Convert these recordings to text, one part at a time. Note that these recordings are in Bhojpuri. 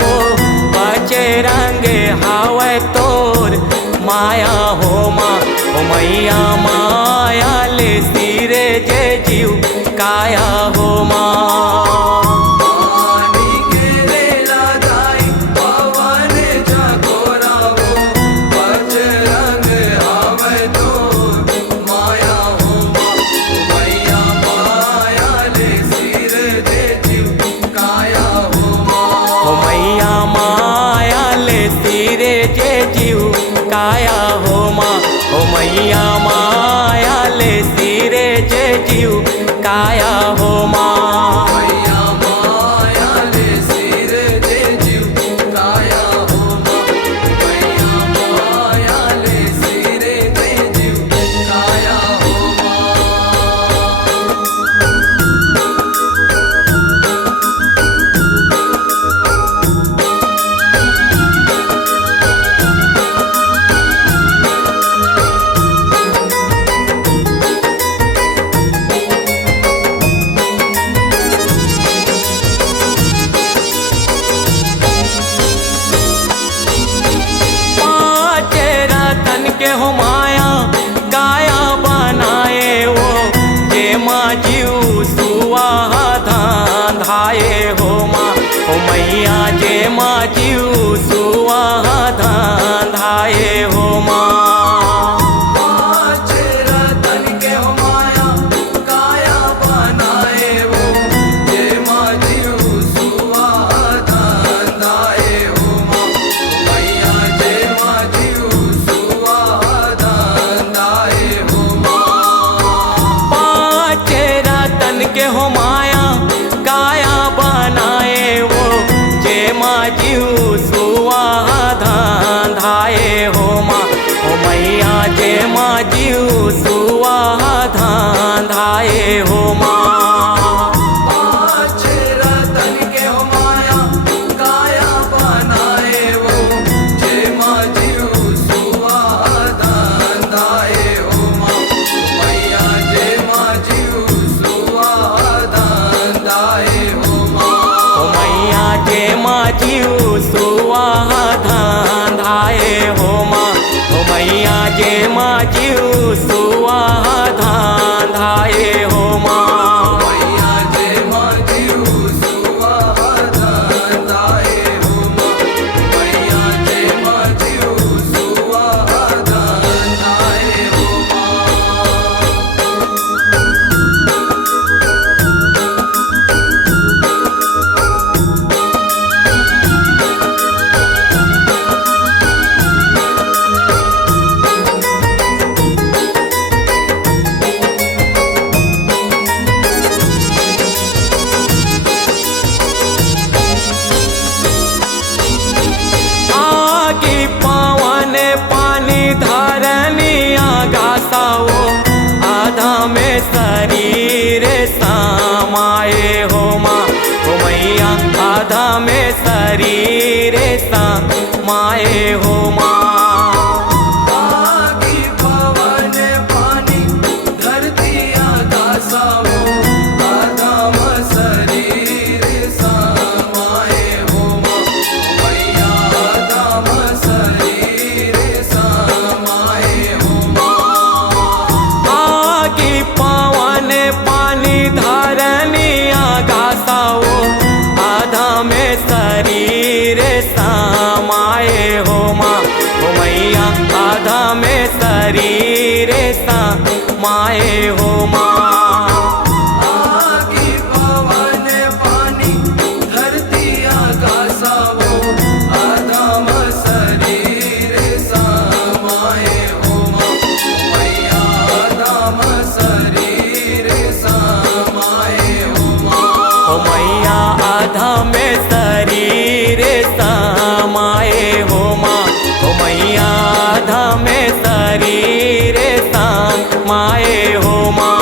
वो बचे रंगे हावे तोर माया हो माँ। ओ मैया माया ले सिरे जे जीव काया हो माँ। काया हो माँ। ओ मैया माया ले सिरे जे जीव काया हो माँ। मैया माया ले सिरे जे जीव काया हो माँ। मैया माया ले सिरे जे जीव काया हो माँ। के हो माया काया बनाए वो जे माँ जीव सुवाधान धाये हो माँ। ओ मैया जे माँ जीव सुवाधान धाये हो माँ। के हो माया काया बनाए वो जे माँ जीव सुवाधान धाये हो माँ। ओ मैया जे माँ जीव सुवाधान धाये हो माँ। जीव सुवाधान धाये हो माँ। ओ मैया जे माँ जीव सुवाधान धाये हो माँ। मैया जे माँ जीव सुवाधान धाये हो माँ। मैया जे माँ जीव सुवाधान धाये हो माँ। आधा में शरीर समाये हो माँ। ओ मैया आधा में शरीर समाये हो माँ। शरीर समाये हो माँ। ओ मैया आधा में शरीर समाये हो माँ। आधा में शरीर समाये हो माँ। ओ मैया आधा में शरीर समाये हो माँ।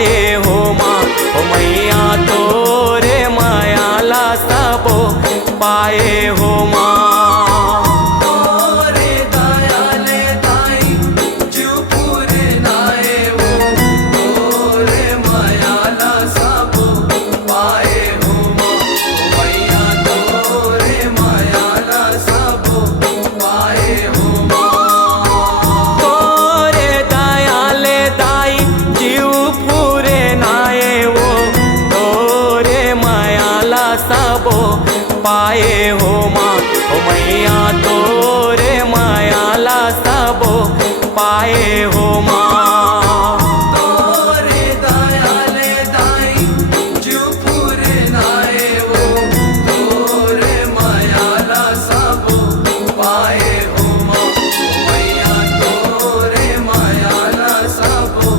पाए हो माँ ओ मैया तोरे मायाला सबो पाए हो माँ तोरे दयाले दाई जीव पूरे नाए वो तोरे मायाला सबो पाए हो माँ मैया तोरे मायाला सबो पाए हो माँ तोरे दयाले दाई जीव पूरे नाए वो तोरे मायाला सबो पाए हो माँ ओ मैया तोरे मायाला सबो पाए हो माँ तोरे दयाले दाई जीव पूरे नाए वो तोरे मायाला सबो पाए हो माँ मैया तोरे मायाला सबो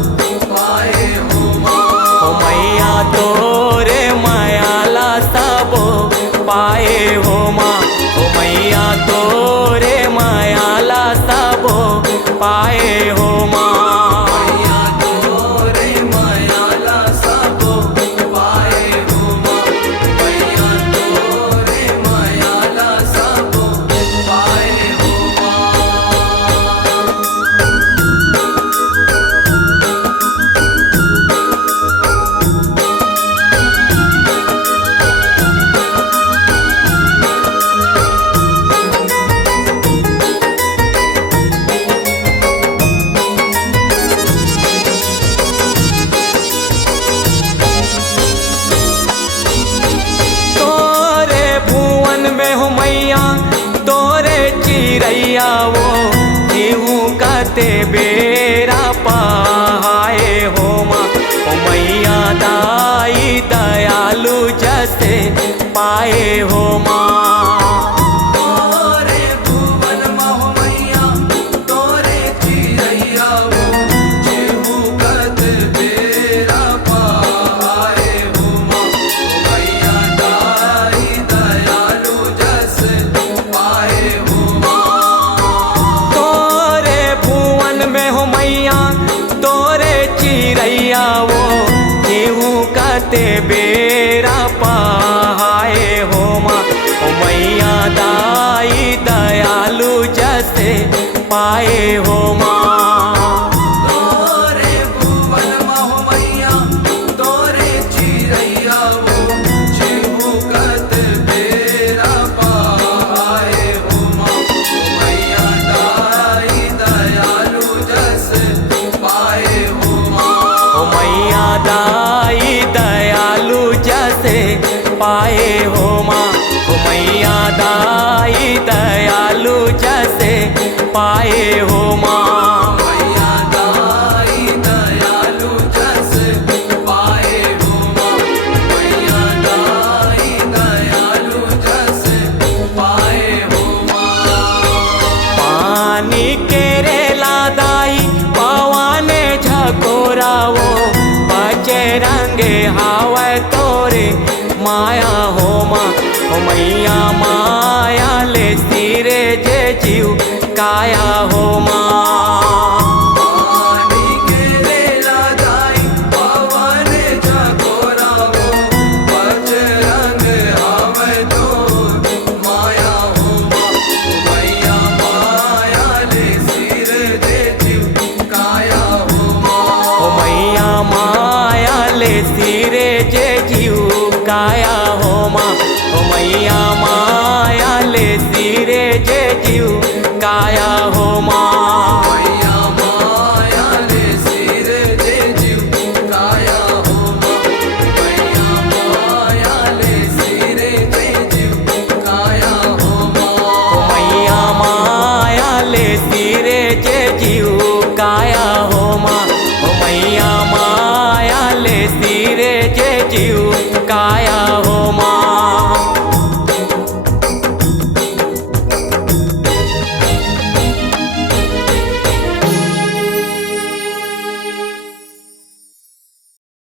पाए हो माँ ओ मैया तोरे मायाला सबो पाए हो माँ ओ मैया तोरे मायाला सबो पाए हो माँ मैया तोरे मायाला सबो पाए हो माँ मैया तोरे मायाला सबो पाए हो माँ तोरे भुवन में हो मैया तोरे चिड़ैया वो केहू कते बेरा पाए हो माँ ओ मैया दाई दयालु जैसे पाए हो माँ तोरे भुवन महो मैया तोरे चिड़ैया वो जेहू कत बेरा पाए हो माँ मैया दाई दयालु जस पाए हो माँ तोरे भुवन में हो मैया तोरे चिड़ैया वो केहू कते बेरा पाए हो माँ ओ मैया दाई दयालु जैसे पाए हो माँ तोरे भुवन महो मैया तोरे चिड़ैया वो जेहू कत बेरा पाए हो माँ मैया दाई दयालु जस पाए हो माँ ओ मैया दाई दयालु जैसे पाए हो माँ ओ मैया दाई दयालु जैसे पाए हो माँ मैया दाई दयालु जस पाए हो माँ मैया दाई दयालु जस पाए हो माँ पानी केरे लादाई पवाने झकोरावो बचे रंगे हावे तोरे माया हो माँ ओ मैया माया ले सिरे जे जीव काया हो माँ पानी के लेला दाई पवन झकोरा वो बजरंग आवे तो माया हो माँ मैया माया ले सिर दे जीव काया हो माँ ओ मैया माया ले सिरे जे जीव काया हो माँ ओ मैया माया ले सिरे जे जीव काया हो माँ